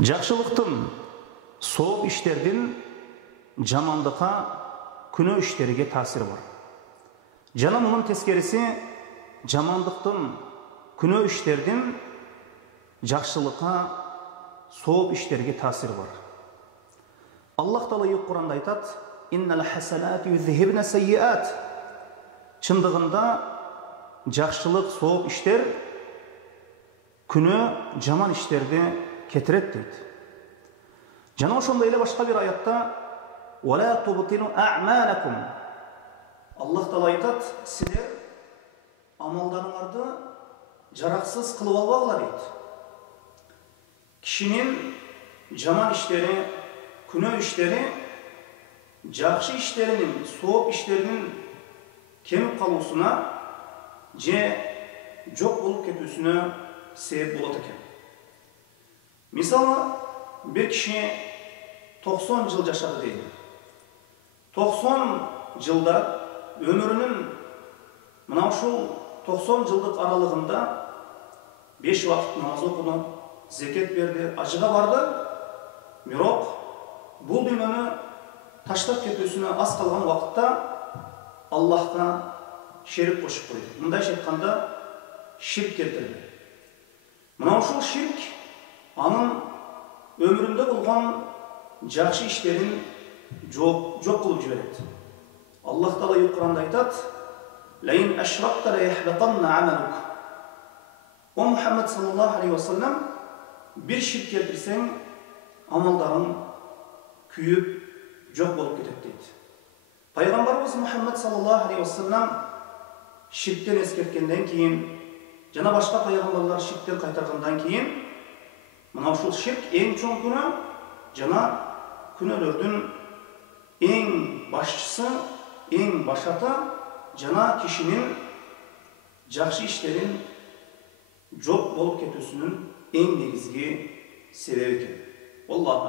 Жақшылықтың, соғып іштердің жамандыққа, күнә іштерге тасыры бар. Жана мұның тескерisi жамандықтың, күнә іштердің жақшылыққа, соғып іштерге тасыры бар. Аллах Таала Құранда айтады: "Иннал хасанати юзхибна сайyiat." Шындығында жақшылық, соғып іштер күнә, жаман іштерді кетіреді дейді. Жана ошондой эле башка бир аятта: "Вала тубтилу а'малакум." Аллах Таала айтат: "Силер амалдарыңарды жараксыз кылып албагыла" дейт. Кишинин жаман иштери, күнөө иштери жакшы иштеринин, сооп иштеринин кемип калуусуна же жок болуп кетүүсүнө себеп болот экен. Мисалы, bir kişi 90 yıl yaşadı değil. 90 yılda ömrünün şu 90 yıllık aralığında 5 vakit namaz okudu, zekat verdi, acıga vardı. Mirok bu dünyanı taşlap ketүүsüne az kalgan vakitte Allah'tan şerik koşup koydu. Bunday aytkanda şirk keltirdi. Şu şirk anın ömründe bulgan жақсы işlerin çok kılıp жібереді. Allah Taala Kur'an'da aytat: "Lain aşrakta la yahbatanna amaluk." O Muhammed sallallahu aleyhi ve sellem bir şirk keltirsen amalların kүйüp çok bolup ketет deydi. Peygamberimiz Muhammed sallallahu aleyhi ve sellem şirkten eskertkenden keyin jana başka peygamberler şirkten kaytargandan keyin şu şirk en çoğun günah, jana күнөлөрдүн эң башчысы, эң башата жана кишинин жакшы иштерин жок болуп кетүүсүнүн эң негизги себеби экен. Аллаху